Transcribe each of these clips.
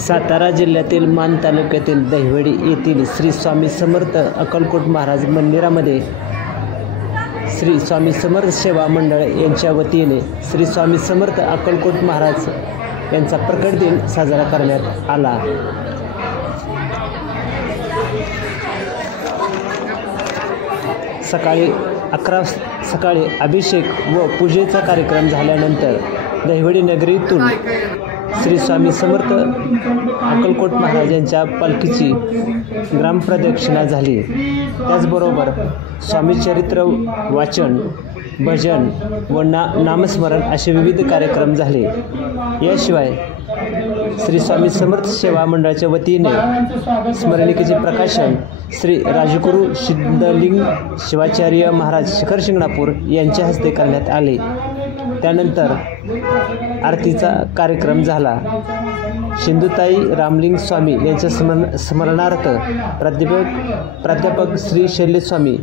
सातारा जिल्ह्यातील माण तालुक्यातील दहिवडी येथील श्री स्वामी समर्थ अक्कलकोट महाराज मंदिरामध्ये श्री स्वामी समर्थ सेवा मंडळ यांच्या वतीने श्री स्वामी समर्थ अक्कलकोट महाराज यांचा प्रकट दिन साजरा करण्यात आला। सकाळी अभिषेक व पूजेचा कार्यक्रम झाल्यानंतर दहिवडी नगरीतून श्री स्वामी समर्थ अक्कलकोट महाराज यांच्या पालखीची ग्रामप्रदक्षिणा झाली। त्याचबरोबर स्वामी चरित्र वाचन, भजन व नामस्मरण असे विविध कार्यक्रम झाले। याशिवाय श्री स्वामी समर्थ सेवा मंडळाच्या वतीने स्मरणिकेचे प्रकाशन श्री राजगुरू सिद्धलिंग शिवाचार्य महाराज शिखर शिंगणापूर यांच्या हस्ते करण्यात आले। त्यानंतर आरतीचा कार्यक्रम झाला। सिंधुताई रामलिंग स्वामी यांच्या स्मरणार्थ प्राध्यापक श्री शैलेश स्वामी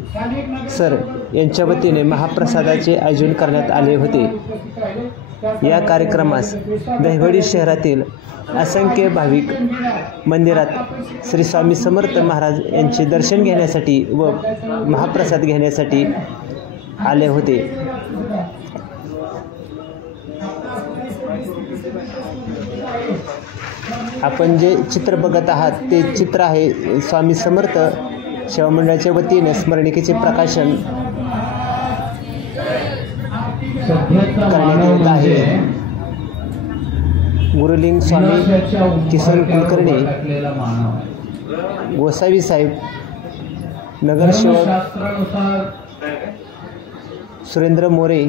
सर यांच्या वतीने महाप्रसादाचे आयोजन करण्यात आले होते। या कार्यक्रमास दहिवडी शहरातील असंख्य भाविक मंदिरात श्री स्वामी समर्थ महाराज यांचे दर्शन घेण्यासाठी व महाप्रसाद घेण्यासाठी आले होते। आपण जे चित्र बघत आहात ते चित्र आहे स्वामी समर्थ सेवा मंडळाच्या वतीने स्मरणिकेचे प्रकाशन करण्यात येत आहे। गुरुलिंग स्वामी किसन कुलकर्णी, गोसावी साहेब, नगरसेवक सुरेंद्र मोरे,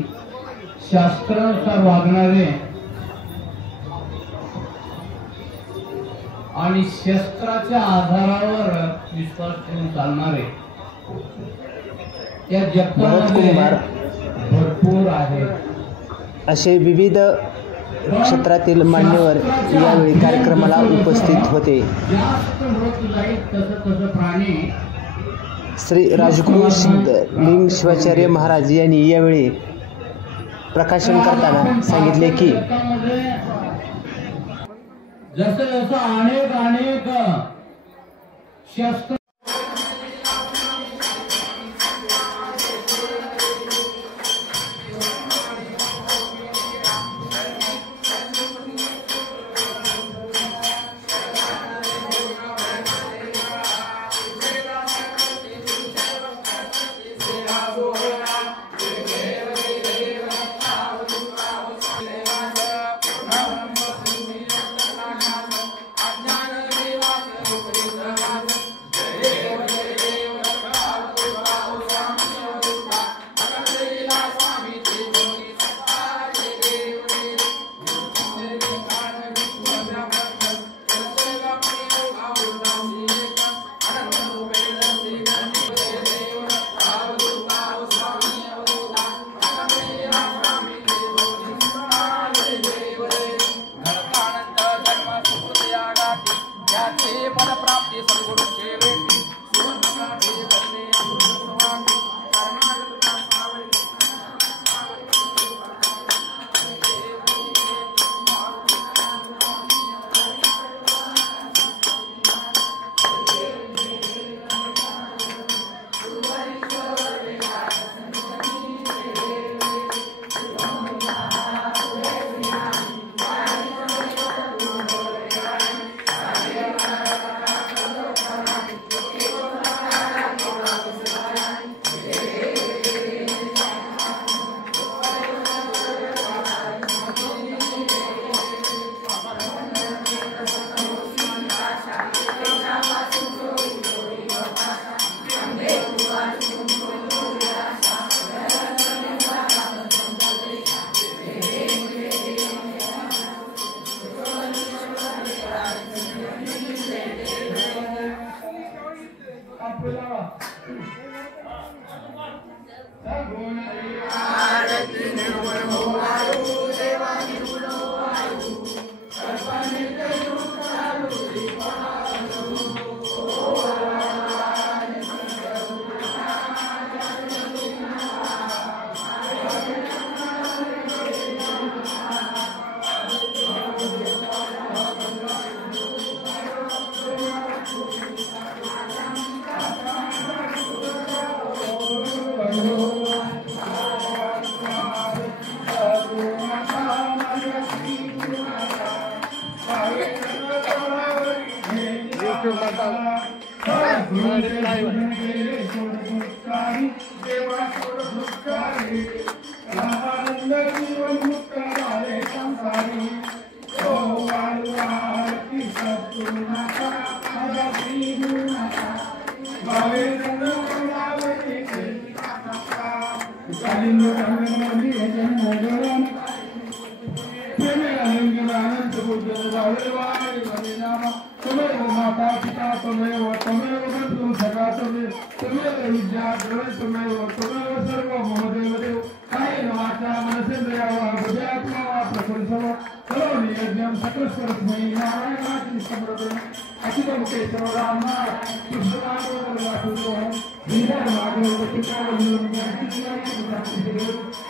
शास्त्रानुसार वागणारे आणि शस्त्राच्या आधारावर विश्वास ठेवून चालणारे या जगतामध्ये भरपूर आहेत। असे विविध क्षेत्रातील मान्यवर यावेळी कार्यक्रमाला उपस्थित होते। श्री राजगुरू सिद्धलिंग शिवाचार्य महाराज यांनी यावेळी प्रकाशन करताना सांगितले की जसं अनेक शस्त्र देवा सोडुत्कारी रामानंद जीवन मुक्त झाले संसारी ओ वालवाती सत्पुनाचा माझा श्री गुरुनाथा भावे रंग गुलावती कृष्णाचा कालिंद रंगमधी जन्मगरण प्रेमे रंग आनंद बुद्ध भावेवाणी भविनामा तमेव माता पिता तमेव बंधु सखा तमेव विद्या द्रव्य तमेव सर्व महदेव देव कायेन वाचा मनसेंद्रिया वा हृदयात्मा वा प्रकृतिसम करोमि यज्ञं सकलस्वरस्मै नारायणाति समर्पयामि अच्युतं केशव राम कृष्णनाम वासुदेवः धीरं भागवतं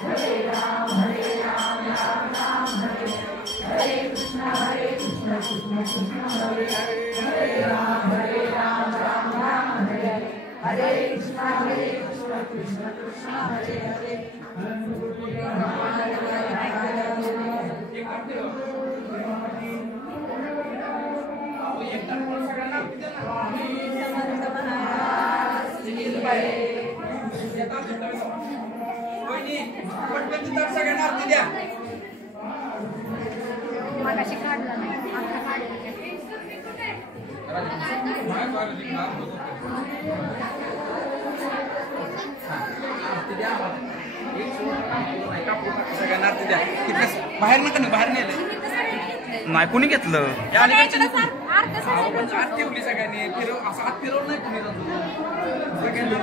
हरे राम राम राम हरे कृष्ण कृष्ण कृष्ण हरे हरे राम राम राम हरे हरे कृष्ण कृष्ण कृष्ण हरे हरे मगाशी काढला नाही आता काढलं बाहेर नका ना बाहेर नेलं नाही कोणी घेतलं अर्ध आत ठेवली सगळ्यांनी फिरव असं आत फिरवलं नाही कोणी सगळ्यांना